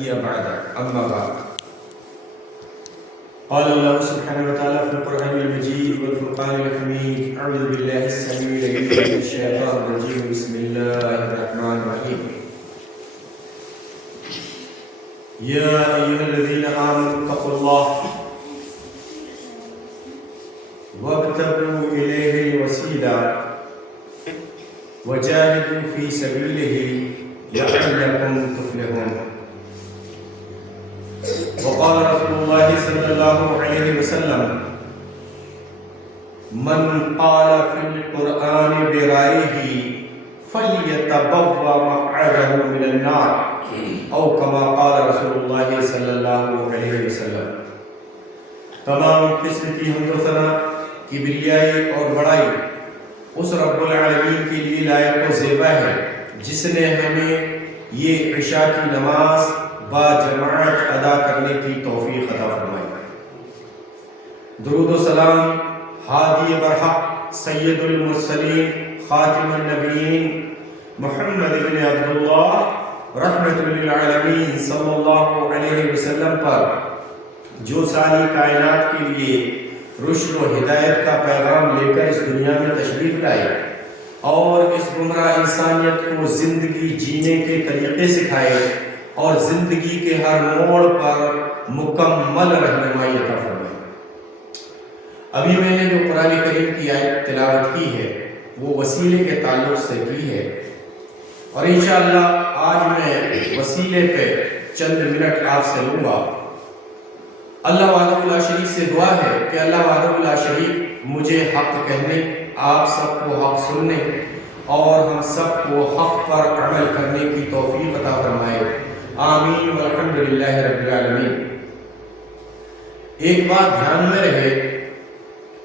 نبي بعد أما بعد قال الله سبحانه وتعالى في القرآن المجيد والفرقان الحميد أعوذ بالله السميع العليم من الشيطان الرجيم بسم الله الرحمن الرحيم يا أيها الذين آمنوا اتقوا الله وابتغوا إليه الوسيلة وجاهدوا في سبيله لعلكم تفلحون وقال رسول الله صلى الله عليه وسلم من قال في القرآن برأيه فليتبوأ مقعده من النار او كما قال رسول اللہ صلی اللہ علیہ وسلم۔ تمام قسم کی حمد و ثنا کبریائی اور بڑائی اس رب العالمین کے لیے لائق و زیبا ہے جس نے ہمیں یہ عشاء کی نماز با جماعت ادا کرنے کی توفیق عطا فرمائی۔ درود و سلام ہادی برحق سید المرسلین خاتم النبیین محمد بن عبداللہ رحمت للعالمین صلی اللہ علیہ وسلم پر جو ساری کائنات کے لیے رشد و ہدایت کا پیغام لے کر اس دنیا میں تشریف لائے اور اس گمراہ انسانیت کو زندگی جینے کے طریقے سکھائے اور زندگی کے ہر موڑ پر مکمل رہنمائی عطا فرمائے۔ ابھی میں نے جو قرآن کریم کی آیت تلاوت کی ہے وہ وسیلے کے تعلق سے کی ہے اور انشاءاللہ آج میں وسیلے پہ چند منٹ آپ سے لوں گا۔ اللہ وحدہ لا شریک سے دعا ہے کہ اللہ وحدہ لا شریک مجھے حق کہنے، آپ سب کو حق سننے اور ہم سب کو حق پر عمل کرنے کی توفیق عطا فرمائے، آمین والحمدللہ رب العالمین۔ ایک بات دھیان میں رہے،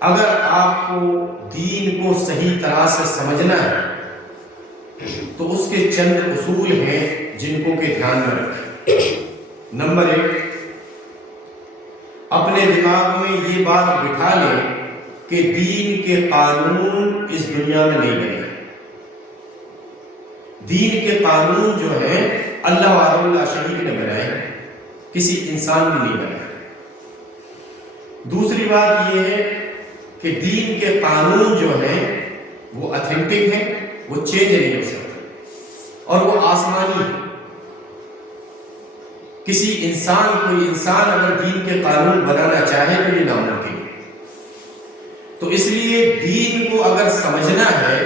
اگر آپ کو دین کو صحیح طرح سے سمجھنا ہے تو اس کے چند اصول ہیں جن کو کہ دھیان میں رکھیں۔ نمبر 1، اپنے دماغ میں یہ بات بٹھا لیں کہ دین کے قانون اس دنیا میں نہیں بنے۔ دین کے قانون جو ہیں اللہ وحدہ لا شریک نے بنائے، کسی انسان نے نہیں بنائے۔ دوسری بات یہ ہے کہ دین کے قانون جو ہیں وہ اتھینٹک ہیں، وہ چینج نہیں ہو سکتے اور وہ آسمانی ہے۔ کسی انسان، کوئی انسان اگر دین کے قانون بنانا چاہے تو یہ ناممکن ہے۔ تو اس لیے دین کو اگر سمجھنا ہے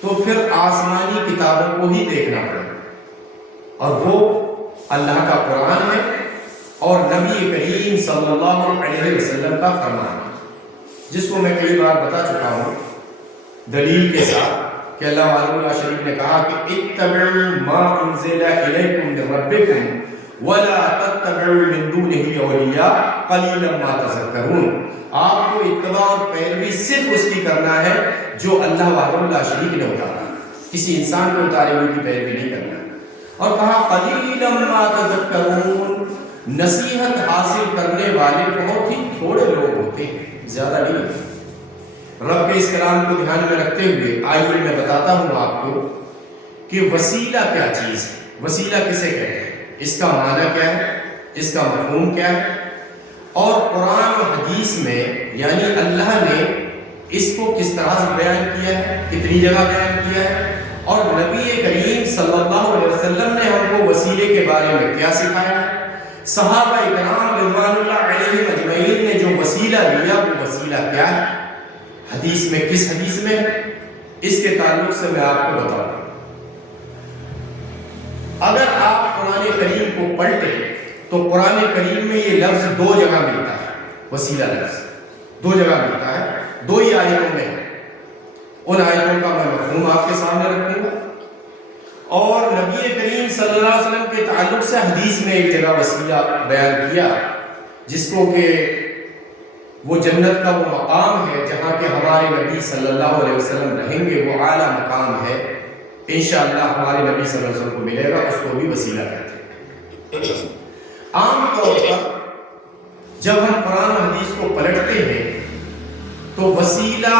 تو پھر آسمانی کتابوں کو ہی دیکھنا پڑے اور وہ اللہ کا قرآن ہے اور نبی کریم صلی اللہ علیہ وسلم کا فرمان ہے، جس کو میں کئی بار بتا چکا ہوں دلیل کے ساتھ کہ اللہ وحدہ شریف نے کہا کہ اتبعوا ما انزل الیکم من ربکم ولا تتبعوا من دونه اولیاء قلیلا ما تذکرون۔ آپ کو اتباع اور پیروی صرف اس کی کرنا ہے جو اللہ وحدہ شریک نے اتارا، کسی انسان کو اتارے ہوئے کی پیروی نہیں کرنا۔ اور کہا قلیلا ما تذکرون، نصیحت حاصل کرنے والے بہت ہی تھوڑے لوگ ہوتے ہیں، زیادہ نہیں ہوتے۔ رب کے اس کلام کو دھیان میں رکھتے ہوئے آئیے میں بتاتا ہوں آپ کو کہ وسیلہ کیا چیز ہے، وسیلہ کسے کہتے ہیں، اس کا معنی کیا ہے، اس کا مفہوم کیا ہے، اور قرآن و حدیث میں یعنی اللہ نے اس کو کس طرح سے بیان کیا ہے، کتنی جگہ بیان کیا ہے، اور نبی کریم صلی اللہ علیہ وسلم نے ہم کو وسیلے کے بارے میں کیا سکھایا ہے، صحابہ کرام رضوان اللہ علیہم اجمعین نے جو وسیلہ لیا وہ وسیلہ کیا ہے، حدیث میں کس حدیث میں، اس کے تعلق سے میں آپ کو بتاؤں۔ اگر آپ قرآن کریم کو پلٹیں تو قرآن کریم میں یہ لفظ 2 جگہ ملتا ہے، وسیلہ لفظ 2 جگہ ملتا ہے، 2 ہی آیتوں میں ہے۔ ان آیتوں کا میں مفہوم آپ کے سامنے رکھوں گا اور نبی کریم صلی اللہ علیہ وسلم کے تعلق سے حدیث میں ایک جگہ وسیلہ بیان کیا جس کو کہ وہ جنت کا وہ مقام ہے جہاں کہ ہمارے نبی صلی اللہ علیہ وسلم رہیں گے، وہ اعلیٰ مقام ہے، انشاءاللہ ہمارے نبی صلی اللہ علیہ وسلم کو ملے گا، اس کو بھی وسیلہ کہتے ہیں۔ عام طور پر جب ہم قرآن و حدیث کو پلٹتے ہیں تو وسیلہ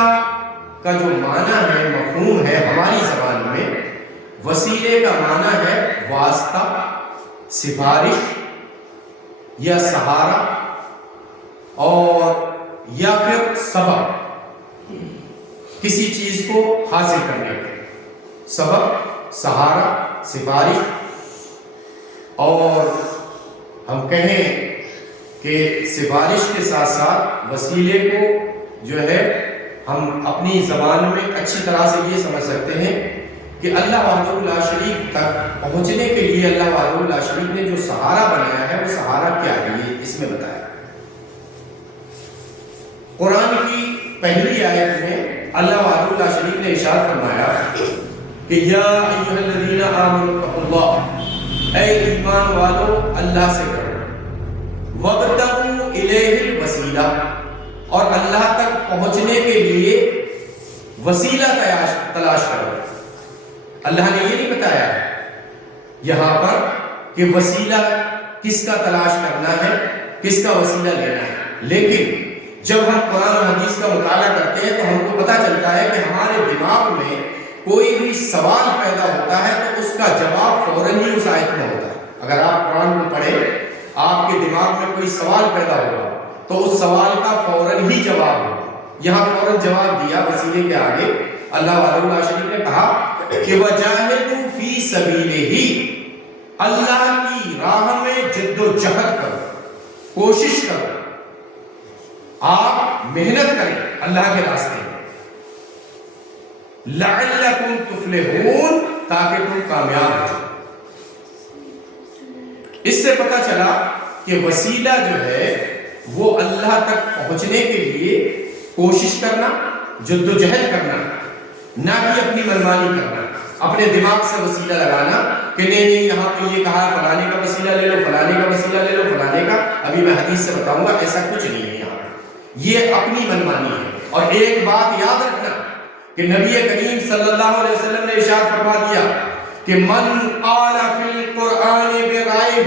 کا جو معنی ہے، مفہوم ہے ہماری زبان میں، وسیلے کا معنی ہے واسطہ، سفارش یا سہارا اور یا پھر سبب کسی چیز کو حاصل کرنے کا، سبب، سہارا، سفارش، اور ہم کہیں کہ سفارش کے ساتھ ساتھ وسیلے کو جو ہے ہم اپنی زبان میں اچھی طرح سے یہ سمجھ سکتے ہیں کہ اللہ وحدہ لا شریک تک پہنچنے کے لیے اللہ وحدہ لا شریک نے جو سہارا بنایا ہے وہ سہارا کیا ہے یہ اس میں بتایا۔ قرآن کی پہلی آیت میں اللہ وحدہ لا شریک نے ارشاد فرمایا کہ یا ایھا الذین آمنوا اتقوا اللہ، اے ایمان والو اللہ سے ڈرو، وابتغوا الیہ الوسیلہ، اور اللہ تک پہنچنے کے لیے وسیلہ تلاش کرو۔ اللہ نے یہ نہیں بتایا یہاں پر کہ وسیلہ کس کا تلاش کرنا ہے، کس کا وسیلہ لینا ہے، لیکن جب ہم قرآن و حدیث کا مطالعہ کرتے ہیں تو ہم کو پتہ چلتا ہے کہ ہمارے دماغ میں کوئی بھی سوال پیدا ہوتا ہے تو اس کا جواب فوراً ہی اس آیت میں ہوتا ہے۔ اگر آپ قرآن کو پڑھیں، آپ کے دماغ میں کوئی سوال پیدا ہوگا تو اس سوال کا فوراً ہی جواب ہوگا۔ یہاں فوراً جواب دیا وسیلے کے آگے، اللہ وحدہ لا شریک نے کہا کہ وَجَاهِدُوا فِي سَبِيلِهِ، اللہ کی راہ میں جد و جہد کرو، کوشش کرو، آپ محنت کریں اللہ کے راستے میں، لَعَلَّكُمْ تُفْلِحُونَ، تاکہ تم کامیاب ہو جاؤ۔ اس سے پتہ چلا کہ وسیلہ جو ہے وہ اللہ تک پہنچنے کے لیے کوشش کرنا، جد و جہد کرنا، نہ کہ اپنی منمانی کرنا، اپنے دماغ سے وسیلہ لگانا کہ نہیں یہاں پہ یہ کہا فلانے کا وسیلہ لے لو، فلانے کا وسیلہ لے لو، فلانے کا، ابھی میں حدیث سے بتاؤں گا، ایسا کچھ نہیں ہے یہاں، یہ اپنی منمانی ہے۔ اور ایک بات یاد رکھنا کہ نبی کریم صلی اللہ علیہ وسلم نے ارشاد فرما دیا کہ من قال فی القرآن برائہ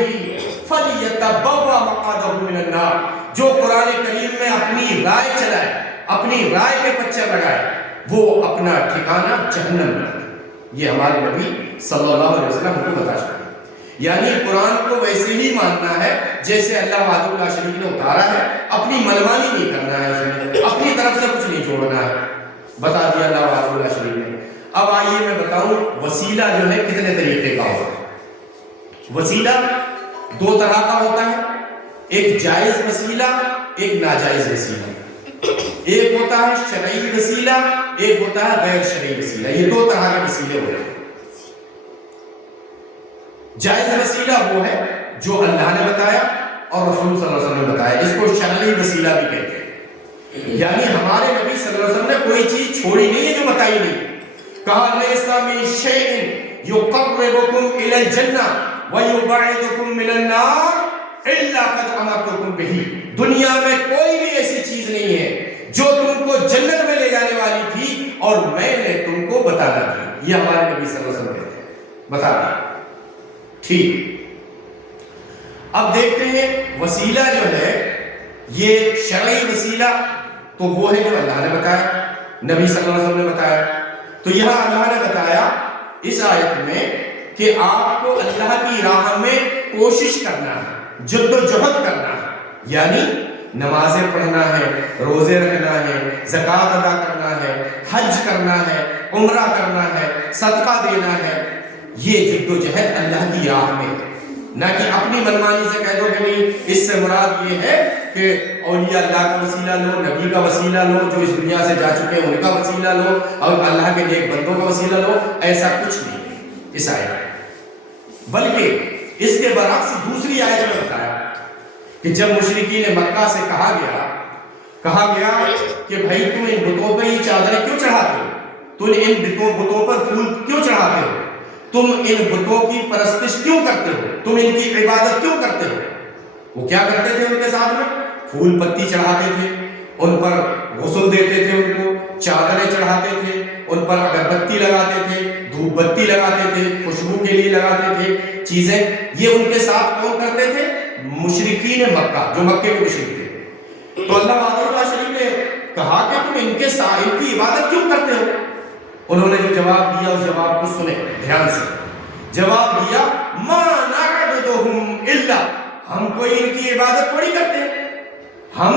فلیتبوأ مقعدہ من النار، جو قرآن کریم میں اپنی رائے چلائے، اپنی رائے کے پچر لگائے، وہ اپنا ٹھکانہ جہنم میں۔ یہ ہمارے نبی صلی اللہ علیہ وسلم کو بتا چکے، یعنی قرآن کو ویسے ہی ماننا ہے جیسے اللہ وحدہ لا شریک نے اتارا ہے، اپنی منمانی نہیں کرنا ہے، اس میں اپنی طرف سے کچھ نہیں جوڑنا ہے، بتا دیا اللہ وحدہ لا شریک نے۔ اب آئیے میں بتاؤں وسیلہ جو ہے کتنے طریقے کا ہوتا ہے۔ وسیلہ دو طرح کا ہوتا ہے، ایک جائز وسیلہ، ایک ناجائز وسیلہ۔ ایک ہوتا ہے شرعی وسیلہ، ایک ہوتا ہے غیر شرعی وسیلہ، یہ دو طرح کے وسیلے ہوتے ہیں۔ جائز وسیلہ وہ ہے جو اللہ نے بتایا اور رسول صلی اللہ علیہ وسلم نے بتایا، اس کو شرعی وسیلہ بھی کہتے ہیں، یعنی ہمارے نبی صلی اللہ علیہ وسلم نے کوئی چیز چھوڑی نہیں ہے جو بتائی نہیں۔ کہا لیس من شیء یقربکم الی الجنہ ویبعدکم من النار الا قد امرتکم بہ، دنیا میں کوئی بھی ایسی چیز نہیں ہے جو تم کو جنت میں لے جانے والی تھی اور میں نے تم کو بتانا تھی، یہ ہمارے نبی صلی اللہ علیہ وسلم کہتے ہیں، بتا دیا۔ ٹھیک، اب دیکھتے ہیں وسیلہ جو ہے یہ شرعی وسیلہ تو وہ ہے جو اللہ نے بتایا، نبی صلی اللہ علیہ وسلم نے بتایا۔ تو یہاں اللہ نے بتایا اس آیت میں کہ آپ کو اللہ کی راہ میں کوشش کرنا ہے، جد و جہد کرنا ہے، یعنی نمازیں پڑھنا ہے، روزے رکھنا ہے، زکوٰۃ ادا کرنا ہے، حج کرنا ہے، عمرہ کرنا ہے، صدقہ دینا ہے، یہ جد و جہد اللہ کی راہ میں، نہ کہ اپنی منمانی سے کہہ دو کہ نہیں اس سے مراد یہ ہے کہ اولیاء اللہ کا وسیلہ لو، نبی کا وسیلہ لو، جو اس دنیا سے جا چکے ہیں ان کا وسیلہ لو، اور اللہ کے نیک بندوں کا وسیلہ لو، ایسا کچھ نہیں ہے اس آیت میں۔ بلکہ اس کے برعکس دوسری آیت میں بتایا کہ جب مشرکین مکہ سے کہا گیا کہ بھائی تم ان بتوں پہ ہی چادریں کیوں چڑھاتے ہو، تم ان بتوں پر پھول کیوں چڑھاتے ہو، تم ان بتوں کی پرستش کیوں کرتے ہو، تم ان کی عبادت کیوں کرتے ہو؟ وہ کیا کرتے تھے ان کے ساتھ میں؟ پھول پتی چڑھاتے تھے، ان پر غسل دیتے تھے، ان کو چادریں چڑھاتے تھے، ان پر اگربتی لگاتے تھے، دھوپ بتی لگاتے تھے، خوشبو کے لیے لگاتے تھے چیزیں۔ یہ ان کے ساتھ کون کرتے تھے؟ مشرکین مکہ، جو مکے کے مشرک تھے۔ تو اللہ وحدہ شریف نے کہا کہ تم ان کی عبادت کیوں کرتے ہو؟ انہوں نے جو جواب دیا اس جواب کو سنے دھیان سے، جواب دیا ما نعبدهم نعبدهم الا، ہم کوئی ان کی عبادت تھوڑی کرتے ہیں، ہم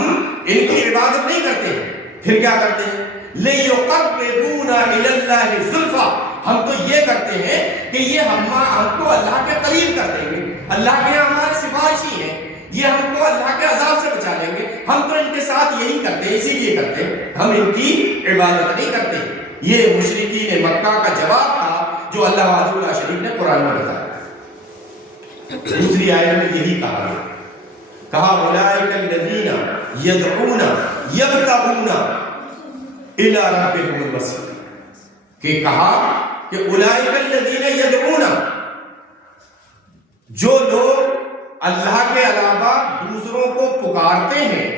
ان کی عبادت نہیں کرتے ہیں، پھر کیا کرتے ہیں؟ لِيُقَرِّبُونَا إِلَى اللَّهِ زُلْفَىٰ، ہم تو یہ کرتے ہیں کہ یہ ہم کو اللہ کے قریب کر دیں گے، اللہ کے ہمارے سفارشی ہیں، یہ ہم کو اللہ کے عذاب سے بچا لیں گے، ہم تو ان کے ساتھ یہی کرتے ہیں، اسی لیے کرتے ہیں، ہم ان کی عبادت نہیں کرتے۔ یہ مشرکین مکہ کا جواب تھا جو اللہ وحدہ لا شریک نے قرآن میں بتایا۔ دوسری آیت میں یہی کہا ہے، کہا اولئک الذین یدعون یبتغون الی ربہم الوسیلہ، کہ کہا کہ اولئک الذین یدعون، جو لوگ اللہ کے علاوہ دوسروں کو پکارتے ہیں،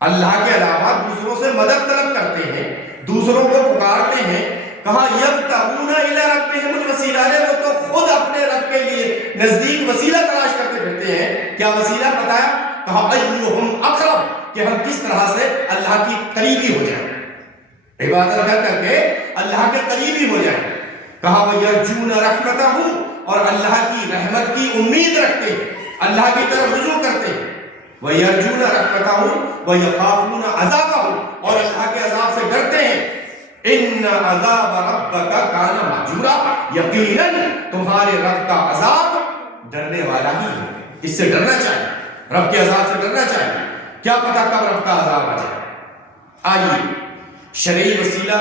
اللہ کے علاوہ دوسروں سے مدد طلب کرتے ہیں، دوسروں کو پکارتے ہیں، کہا یبتغون الی ربہم الوسیلہ، وہ تو خود اپنے رب کے لیے نزدیک وسیلہ تلاش کرتے پھرتے ہیں۔ کیا وسیلہ بتایا؟ کہا ایہم اقرب، کہ ہم کس طرح سے اللہ کی قریبی ہو جائیں، عبادت کر کے اللہ کے قریبی ہو جائیں۔ کہا وَيَرْجُونَ رَحْمَتَهُ، اور اللہ کی رحمت کی امید رکھتے ہیں، اللہ کی طرف رجوع کرتے ہیں۔ وَيَرْجُونَ رَحْمَتَهُ وَيَخَافُونَ عَذَابَهُ، اور اللہ کے عذاب سے ڈرتے ہیں۔ ان عذاب ربک کان مہجورا، یقیناً تمہارے رب کا عذاب ڈرنے والا ہی ہے، اس سے ڈرنا چاہیے، رب کے عذاب سے ڈرنا چاہیے، کیا پتہ کب رب کا عذاب آ جائے۔ آئیے شرعی وسیلہ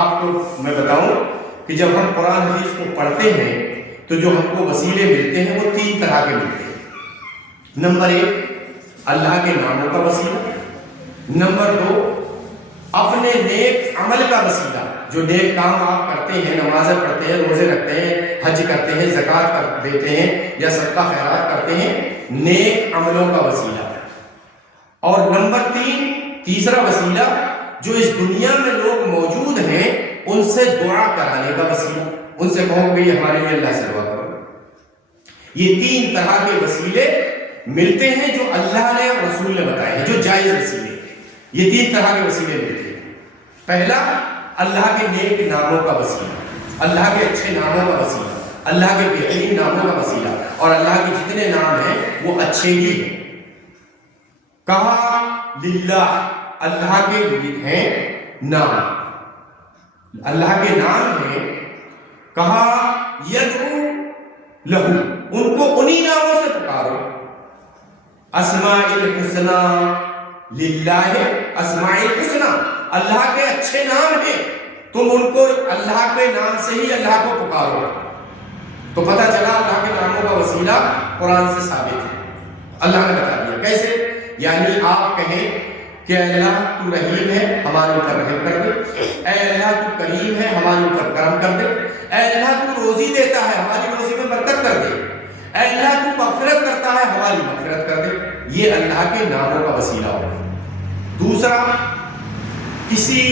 آپ کو میں بتاؤں کہ جب ہم قرآن حدیث کو پڑھتے ہیں تو جو ہم کو وسیلے ملتے ہیں وہ 3 طرح کے ملتے ہیں۔ نمبر 1 اللہ کے ناموں کا وسیلہ، نمبر 2 اپنے نیک عمل کا وسیلہ، جو نیک کام آپ کرتے ہیں، نمازیں پڑھتے ہیں، روزے رکھتے ہیں، حج کرتے ہیں، زکوٰۃ دیتے ہیں یا صدقہ خیرات کرتے ہیں، نیک عملوں کا وسیلہ۔ اور نمبر 3 تیسرا وسیلہ، جو اس دنیا میں لوگ موجود ہیں ان سے دعا کرانے کا وسیلہ، ان سے کہو کہ ہمارے لیے اللہ سے دعا کرو۔ یہ 3 طرح کے وسیلے ملتے ہیں جو اللہ نے اور رسول نے بتائے ہیں، جو جائز وسیلے، یہ 3 طرح کے وسیلے ملتے ہیں۔ پہلا اللہ کے نیک ناموں کا وسیلہ، اللہ کے اچھے ناموں کا وسیلہ، اللہ کے بہترین ناموں کا وسیلہ، اور اللہ کے جتنے نام ہیں وہ اچھے ہی ہیں۔ کہا للہ، اللہ کے ہیں نام، اللہ کے نام ہیں۔ کہا یدعو لہو، ان کو انہی ناموں سے پکارو۔ اسماء الحسنى للہ، اسماء الحسنى اللہ کے اچھے نام ہیں، تم ان کو اللہ کے نام سے ہی اللہ کو پکارو۔ تو پتہ چلا اللہ کے ناموں کا وسیلہ قرآن سے ثابت ہے، اللہ نے بتا دیا کیسے۔ یعنی آپ کہیں کہ اے اللہ تو رحیم ہے، ہمارے اوپر رحم کر دے، اے اللہ تو کریم ہے، ہمارے اوپر کرم کر دے، اے اللہ تو روزی دیتا ہے، ہماری روزی میں برکت کر دے، اے اللہ تو مغفرت کرتا ہے، ہماری مغفرت کر دے۔ یہ اللہ کے ناموں کا وسیلہ ہوگا۔ دوسرا کسی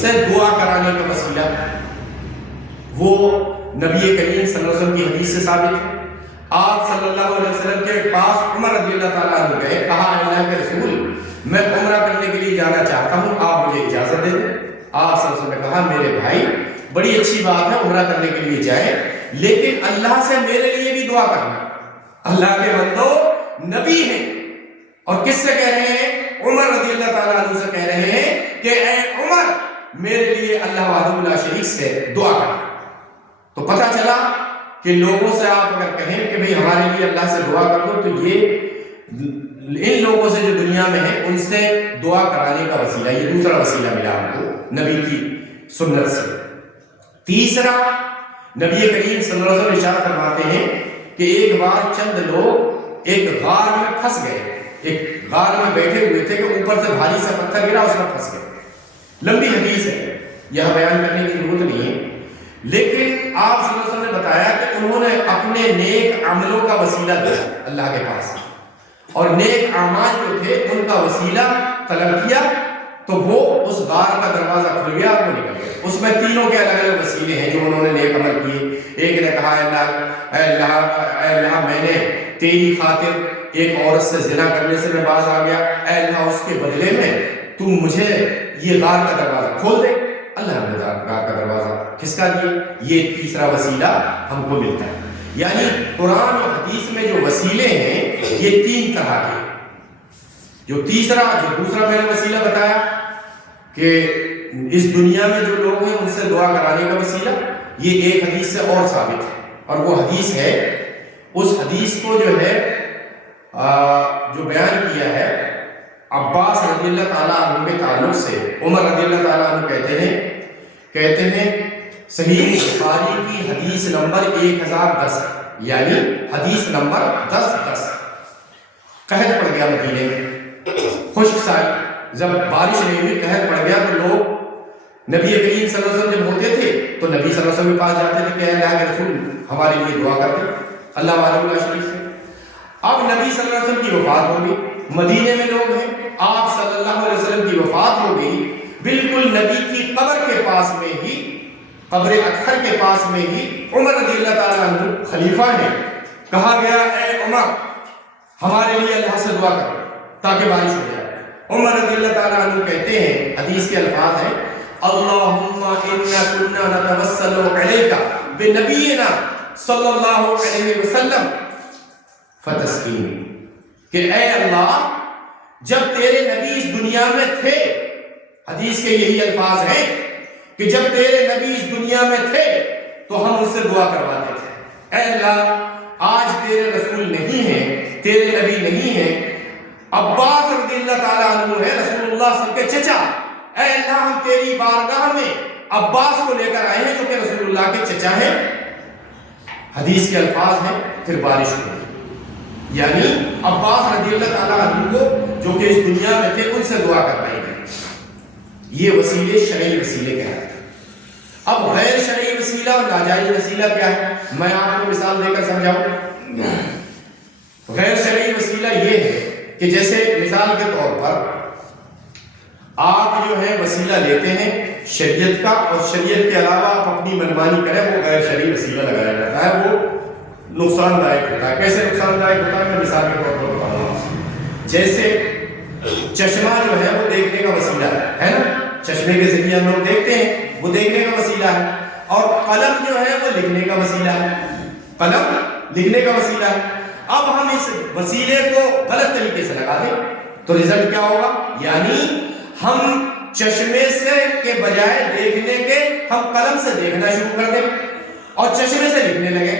سے دعا کرانے کا وسیلہ، وہ نبی کریم صلی اللہ علیہ وسلم کی حدیث سے ثابت ہے۔ آپ صلی اللہ علیہ وسلم کے پاس عمر رضی اللہ تعالیٰ عنہ گئے، کہا اللہ کے رسول میں عمرہ کرنے کے لیے جانا چاہتا ہوں، آپ مجھے اجازت دے دیں۔ آپ صلی اللہ علیہ وسلم نے کہا میرے بھائی بڑی اچھی بات ہے، عمرہ کرنے کے لیے جائیں، لیکن اللہ سے میرے لیے بھی دعا کرنا۔ اللہ کے بندو نبی ہیں، اور کس سے کہہ رہے ہیں؟ عمر رضی اللہ تعالیٰ عنہ سے کہہ رہے ہیں کہ اے عمر میرے لیے اللہ وحدہ لا شریک سے دعا کرنا۔ تو پتہ چلا کہ لوگوں سے آپ اگر کہیں کہ بھئی ہمارے لیے اللہ سے دعا کر دو، تو یہ ان لوگوں سے جو دنیا میں ہیں ان سے دعا کرانے کا وسیلہ، یہ دوسرا وسیلہ ملا ہم کو نبی کی سنت سے۔ تیسرا نبی کریم صلی اللہ علیہ وسلم ارشاد فرماتے ہیں کہ ایک بار چند لوگ ایک غار میں پھنس گئے، ایک غار میں بیٹھے ہوئے تھے کہ اوپر سے بھاری سا پتھر گرا، اس میں پھنس گئے۔ لمبی حدیث ہے، یہاں بیان کرنے کی ضرورت نہیں ہے، لیکن آپ صلی اللہ علیہ وسلم نے بتایا کہ انہوں نے اپنے نیک عملوں کا وسیلہ دیا اللہ کے پاس، اور نیک اعمال جو تھے ان کا وسیلہ طلب کیا، تو وہ اس غار کا دروازہ کھل گیا، وہ نکل گئے۔ اس میں تینوں کے الگ الگ وسیلے ہیں جو انہوں نے نیک عمل کیے۔ ایک نے کہا اے اللہ میں نے تیری خاطر ایک عورت سے زنا کرنے سے میں باز آ گیا، اے اللہ اس کے بدلے میں تو مجھے یہ غار کا دروازہ کھول دے۔ اللہ نے غار کا دروازہ کھسکا دیا۔ یہ تیسرا وسیلہ ہم کو ملتا ہے۔ یعنی قرآن اور حدیث میں جو وسیلے ہیں یہ 3 طرح کے. جو دوسرا میں نے وسیلہ بتایا کہ اس دنیا میں جو لوگ ہیں ان سے دعا کرانے کا وسیلہ، یہ ایک حدیث سے اور ثابت ہے، اور وہ حدیث ہے، اس حدیث کو جو ہے جو بیان کیا ہے عباس رضی اللہ تعالیٰ عنہ کے تعلق سے. عمر رضی اللہ تعالیٰ عنہ کہتے ہیں صحیح بخاری کی حدیث نمبر 1010، یعنی حدیث نمبر 10 قحط پڑ گیا مدینے میں، خشک سال، جب بارش نہیں ہوئی قحط پڑ گیا تو لوگ نبی کریم صلی اللہ علیہ وسلم جب ہوتے تھے تو نبی صلی اللہ علیہ وسلم کے پاس جاتے تھے کہ اے اللہ کے رسول ہمارے لیے دعا کر دیں اللہ وحدہ لا شریک سے. اب نبی صلی اللہ علیہ وسلم کی وفات ہو گئی، مدینے میں لوگ ہیں، آپ صلی اللہ علیہ وسلم کی وفات ہو گئی، بالکل نبی کی قبر کے پاس میں ہی، قبر اطہر کے پاس میں ہی عمر رضی اللہ تعالیٰ عنہ خلیفہ ہیں. کہا گیا اے عمر ہمارے لیے اللہ سے دعا کرو تاکہ بارش ہو جائے. عمر رضی اللہ تعالیٰ عنہ کہتے ہیں، حدیث کے الفاظ ہیں اللہم انا کنا نتوسل علیک بنبینا صلی اللہ علیہ وسلم فتسکین، کہ اے اللہ جب تیرے نبی اس دنیا میں تھے، حدیث کے یہی الفاظ ہیں کہ جب تیرے نبی اس دنیا میں تھے تو ہم اس سے دعا کرواتے تھے. اے اللہ آج تیرے رسول نہیں ہیں، تیرے نبی نہیں ہیں، عباس رضی اللہ تعالیٰ عنہ ہے رسول اللہ صلی اللہ علیہ وسلم کے چچا، اے اللہ ہم تیری بارگاہ میں عباس کو لے کر آئے ہیں جو کہ رسول اللہ کے چچا ہیں. حدیث کے الفاظ ہیں پھر بارش ہوئی، یعنی عباس رضی اللہ تعالیٰ عنہ کو جو کہ اس دنیا میں تھے ان سے دعا کروائی گئی. یہ وسیلے شرعی وسیلے کہلاتے ہیں. اب غیر شرعی وسیلہ اور ناجائز وسیلہ کیا ہے، میں آپ کو مثال دے کر سمجھاؤں. غیر شرعی وسیلہ یہ ہے کہ جیسے مثال کے طور پر آپ جو ہے وسیلہ لیتے ہیں شریعت کا، اور شریعت کے علاوہ آپ اپنی منمانی کریں، وہ غیر شرعی وسیلہ لگایا جاتا ہے، وہ نقصان دائک ہوتا ہے. کیسے نقصان دائک ہوتا ہے میں مثال کے طور پر بتاؤں گا. جیسے چشمہ جو ہے وہ دیکھنے کا وسیلہ ہے نا، چشمے کے ذریعے ہم لوگ دیکھتے ہیں، وہ دیکھنے کا وسیلہ ہے. اور قلم جو ہے وہ لکھنے کا وسیلہ ہے، قلم لکھنے کا وسیلہ ہے. اب ہم اس وسیلے کو غلط طریقے سے لگا دیں تو رزلٹ کیا ہوگا، یعنی ہم چشمے سے کے بجائے دیکھنے کے ہم قلم سے دیکھنا شروع کر دیں اور چشمے سے لکھنے لگے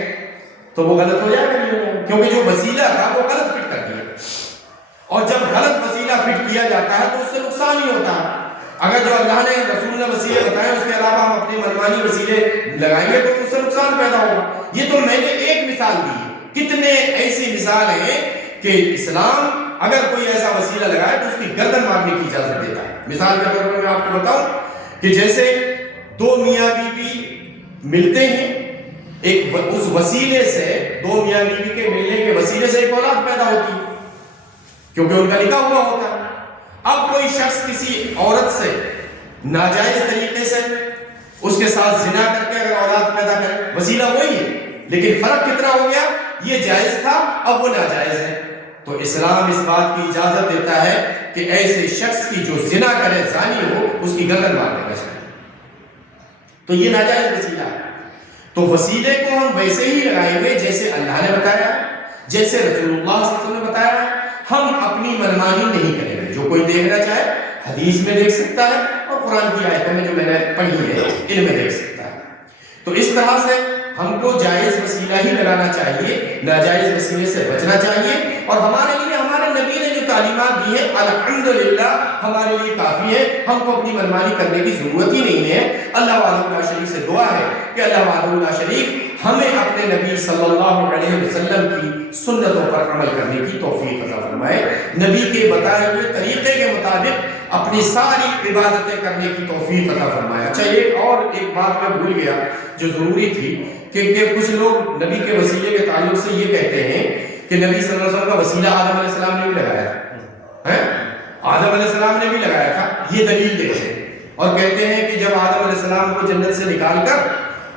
تو وہ غلط ہو جائے گا، کیونکہ جو وسیلہ تھا وہ غلط فٹ کر دیا. اور جب غلط وسیلہ فٹ کیا جاتا ہے تو اس سے نقصان ہی ہوتا ہے. اگر جو اللہ نے رسول نے وسیلے بتائے اس کے علاوہ ہم اپنے منمانی وسیلے لگائیں گے تو اس سے نقصان پیدا ہوگا. یہ تو میں نے ایک مثال دی ہے، کتنے ایسی مثال ہیں کہ اسلام اگر کوئی ایسا وسیلہ لگائے تو اس کی گردن مارنے کی اجازت دیتا ہے. مثال کے طور پر میں آپ کو بتاؤں کہ جیسے 2 میاں بیوی ملتے ہیں، ایک اس وسیلے سے 2 میاں بیوی کے ملنے کے وسیلے سے ایک اولاد پیدا ہوتی ہے کیونکہ ان کا نکاح ہوا ہوتا ہے. اب کوئی شخص کسی عورت سے ناجائز طریقے سے اس کے ساتھ زنا کر کے اگر اولاد پیدا کرے، وسیلہ وہی ہے لیکن فرق کتنا ہو گیا، یہ جائز تھا اب وہ ناجائز ہے. تو اسلام اس بات کی اجازت دیتا ہے کہ ایسے شخص کی جو زنا کرے، زانی ہو، اس کی گردن مارنے کا چاہیے. تو یہ ناجائز وسیلہ ہے. تو وسیلے کو ہم ویسے ہی لگائیں گے جیسے اللہ نے بتایا، جیسے رسول اللہ صلی اللہ علیہ وسلم نے بتایا. ہم اپنی منمانی نہیں کریں گے. جو کوئی دیکھنا چاہے حدیث میں دیکھ سکتا ہے اور قرآن کی آیتوں میں جو میں نے پڑھی ہے ان میں دیکھ سکتا ہے. تو اس طرح سے ہم کو جائز وسیلہ ہی لگانا چاہیے، ناجائز وسیلے سے بچنا چاہیے. اور ہمارے لیے ہمارے نبی نے جو تعلیمات دی ہیں الحمدللہ ہمارے لیے کافی ہے. ہم کو اپنی منمانی کرنے کی ضرورت ہی نہیں ہے. اللہ وحدہ لا شریک سے دعا ہے کہ اللہ وحدہ لا شریک ہمیں اپنے نبی صلی اللہ علیہ وسلم کی سنتوں پر عمل کرنے کی توفیق عطا فرمائے، نبی کے بتائے ہوئے طریقے کے مطابق اپنی ساری عبادتیں کرنے کی توفیق عطا فرمائے. اچھا ایک بات میں بھول گیا جو ضروری تھی کہ کچھ لوگ نبی کے وسیلے کے تعلق سے یہ کہتے ہیں کہ نبی صلی اللہ علیہ وسلم کا وسیلہ آدم علیہ السلام نے بھی لگایا تھا. آدم علیہ السلام نے بھی لگایا تھا، یہ دلیل دیتے ہیں اور کہتے ہیں کہ جب آدم علیہ السلام کو جنت سے نکال کر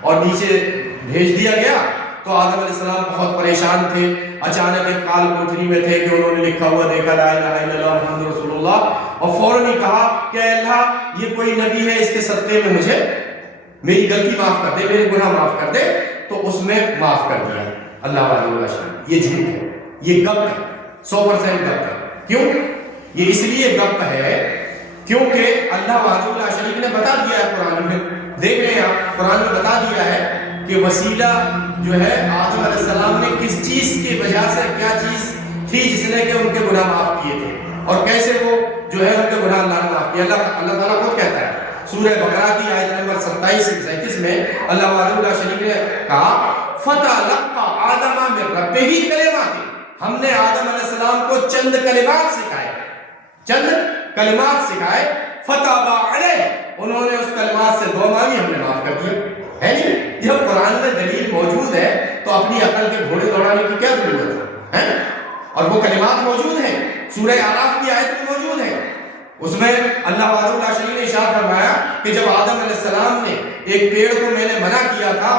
اور نیچے بھیج دیا گیا تو آدم علیہ السلام بہت پریشان تھے. اچانک ایک کال کوٹری میں تھے کہ انہوں نے لکھا ہوا دیکھا لا الہ الا اللہ محمد رسول اللہ، اور فوراً ہی کہا کہ اللہ یہ کوئی نبی ہے، اس کے صدقے میں مجھے میری غلطی معاف کر دے، میرے گناہ معاف کر دے. تو اس میں معاف کر دیا. اللہ وحدہ شریک، یہ جھوٹ ہے، یہ گپ ہے، 100% گپ ہے۔ کیوں؟ یہ اس لیے گپ ہے کیونکہ اللہ وحدہ شریک نے بتا دیا ہے قرآن میں، دیکھ لیں آپ، قرآن میں بتا دیا ہے کہ وسیلہ جو ہے آدم علیہ السلام نے کس چیز کی وجہ سے، کیا چیز تھی جس نے کہ ان کے گناہ معاف کیے تھے، اور کیسے وہ جو ہے ان کے گناہ اللہ نے معاف کیا۔ اللہ تعالیٰ خود کہتا ہے سورہ بقرہ کی آیت نمبر 27-37 میں اللہ وحدہ شریک نے کہا فَتَلَقَّى آدَمَ مِن رَبِّهِ کلمات، ہم نے آدم علیہ السلام کو چند کلمات سکھائے، چند کلمات سکھائے، فَتَابَ عَلَيْهِ، انہوں نے اس کلمات سے دعا مانگی، ہم نے معاف کر دیا۔ ہے نہیں؟ جب قرآن میں دلیل موجود ہے تو اپنی عقل کے گھوڑے دوڑانے کی کیا ضرورت ہے؟ اور وہ کلمات موجود ہیں، سورہ اعراف کی آیت میں موجود ہیں، اس میں اللہ وحدہ شریک نے ارشاد فرمایا کہ جب آدم علیہ السلام نے ایک پیڑ کو میں نے منع کیا تھا،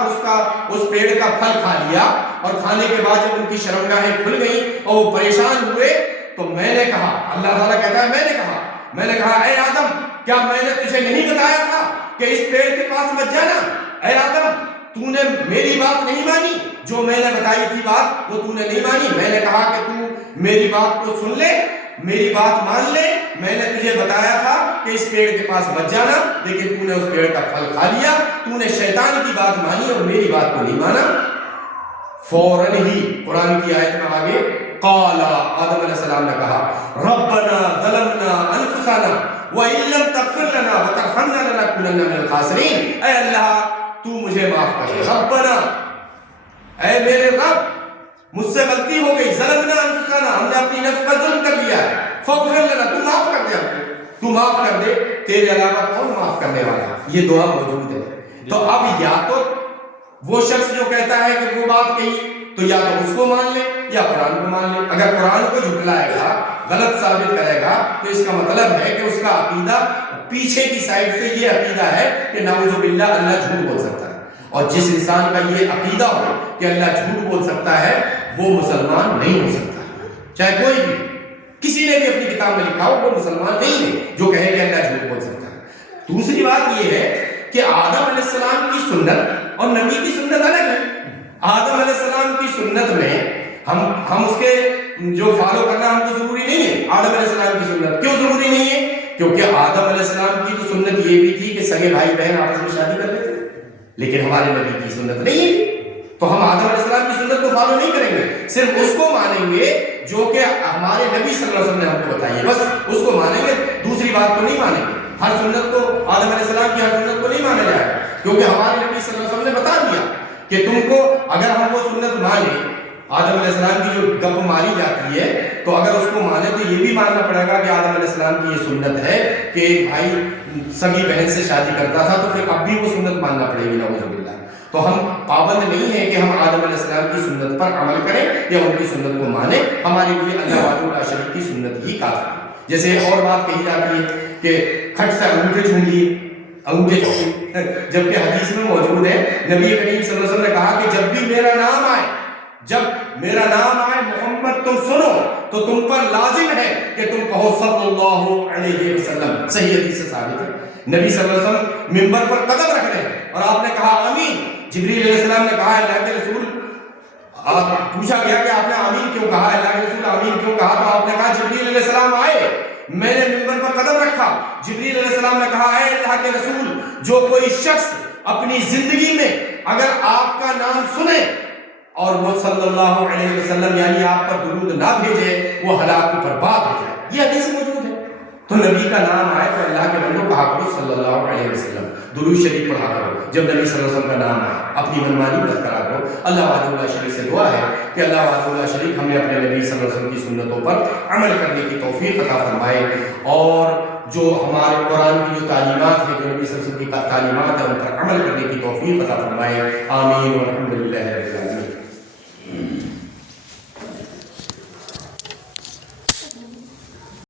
اس پیڑ کا پھل کھا لیا، اور کھانے کے بعد جب ان کی شرمگاہیں کھل گئیں اور وہ پریشان ہوئے تو میں نے کہا، اللہ تعالیٰ کہتا ہے میں نے کہا اے آدم، کیا میں نے تجھے نہیں بتایا تھا کہ اس پیڑ کے پاس مت جانا؟ اے آدم، تو نے میری بات نہیں مانی، جو میں نے بتائی تھی بات وہ تو نے نہیں مانی۔ میں نے کہا کہ تو میری بات کو سن لے، میری بات مان لے، میں نے تجھے بتایا تھا کہ اس پیڑ کے پاس مت جانا، لیکن تو نے اس پیڑ کا پھل کھا لیا، تو نے شیطان کی بات مانی اور میری بات کو نہیں مانا۔ فوراً ہی قرآن کی آیت میں آگے قال، آدم علیہ السلام نے کہا ربنا ظلمنا انفسنا وَإِن لَمْ تَغْفِرْ لَنَا وَتَرْحَمْنَا لَنَكُونَنَّ مِنَ الْخَاسِرِينَ، اے اللہ تو مجھے معاف کر دے، ربنا، اے میرے رب مجھ سے غلطی ہو گئی، ظلمنا انفسنا، ہم نے اپنی نفس پر ظلم کر لیا ہے، فاغفر لنا، تو معاف کر دے، ہم کو تو معاف کر دے، تیرے علاوہ کون معاف کرنے والا؟ یہ دعا موجود ہے۔ تو اب یا تو وہ شخص جو کہتا ہے کہ وہ بات کہی تو یا تو اس کو مان لے یا قرآن کو مان لے۔ اگر قرآن کو جھٹلائے گا، غلط ثابت کرے گا، تو اس کا مطلب ہے کہ اس کا عقیدہ پیچھے کی سائڈ سے یہ عقیدہ ہے کہ نعوذ باللہ اللہ جھوٹ بول سکتا ہے، اور جس انسان کا یہ عقیدہ ہو کہ اللہ جھوٹ بول سکتا ہے وہ مسلمان نہیں ہو سکتا، چاہے کوئی بھی، کسی نے بھی اپنی کتاب میں لکھا ہو، وہ مسلمان نہیں ہے جو کہے کہ اللہ جھوٹ بول سکتا ہے۔ دوسری بات یہ ہے کہ آدم علیہ السلام کی سنت اور نبی کی سنت الگ ہے۔ آدم علیہ السلام کی سنت میں ہم اس کے جو فالو کرنا ہم کو ضروری نہیں ہے۔ آدم علیہ السلام کی سنت کیوں ضروری نہیں ہے؟ کیونکہ آدم علیہ السلام کی تو سنت یہ بھی تھی کہ سگے بھائی بہن آپس میں شادی کر لیتے، لیکن ہمارے نبی کی سنت نہیں ہے، تو ہم آدم علیہ السلام کی سنت کو فالو نہیں کریں گے، صرف اس کو مانیں گے جو کہ ہمارے نبی صلی اللہ علیہ وسلم نے ہم کو بتائی ہے، بس اس کو مانیں گے، دوسری بات کو نہیں مانیں گے۔ ہر سنت کو، آدم علیہ السلام کی ہر سنت کو نہیں مانا جائے گا، کیونکہ ہمارے نبی صلی اللہ علیہ وسلم نے بتا دیا کہ تم کو اگر ہم وہ سنت مانیں، آدم علیہ السلام کی جو گپ ماری جاتی ہے، تو اگر اس کو مانے تو یہ بھی ماننا پڑے گا کہ آدم علیہ السلام کی یہ سنت ہے کہ ایک بھائی سگی بہن سے شادی کرتا تھا، تو پھر اب بھی وہ سنت ماننا پڑے گی، نعوذ باللہ۔ تو ہم پابند نہیں ہیں کہ ہم آدم علیہ السلام کی سنت پر عمل کریں یا ان کی سنت کو مانیں، ہمارے لیے اللہ وحدہ شریک کی سنت ہی کافی ہے۔ جیسے ایک اور بات کہی جاتی ہے کہ کھٹ سے انگوٹھے چھونگی، انگوٹھے چھونگی، جبکہ حدیث میں موجود ہے نبی کریم صلی اللہ علیہ وسلم نے کہا کہ جب بھی میرا نام آئے، جب میرا نام آئے محمد تم سنو، تو تم پر لازم ہے کہ تم کہو صلی اللہ علیہ وسلم۔ صحیح حدیث سے ثابت ہے، نبی صلی اللہ علیہ وسلم منبر پر قدم رکھ رہے ہیں اور آپ نے کہا آمین۔ جبریل علیہ السلام نے کہا اللہ کے رسول، پوچھا گیا کہ آپ نے آمین کیوں کہا، اللہ کے رسول آمین کیوں کہا، تو آپ نے کہا جبریل علیہ السلام آئے، میں نے منبر پر قدم رکھا، جبریل علیہ السلام نے کہا اے اللہ کے رسول، جو کوئی شخص اپنی زندگی میں اگر آپ کا نام سنے اور وہ صلی اللہ علیہ وسلم یعنی آپ پر درود نہ بھیجے، وہ ہلاک و برباد ہو جائے۔ یہ حدیث موجود ہے۔ تو نبی کا نام آئے تو اللہ کے بندوں کہا کرو صلی اللہ علیہ وسلم، درود شریف پڑھا کرو جب نبی صلی اللہ علیہ وسلم کا نام آئے، اپنی منمانی مت کرا کرو۔ اللہ وحدہ شریک سے دعا ہے کہ اللہ وحدہ شریک ہمیں اپنے نبی صلی اللہ علیہ وسلم کی سنتوں پر عمل کرنے کی توفیق عطا فرمائے، اور جو ہمارے قرآن کی جو تعلیمات ہیں، جو نبی صلی اللہ علیہ وسلم کی تعلیمات ہیں، ان پر عمل کرنے کی توفیق عطا فرمائے۔ آمین والحمدللہ رب العالمین۔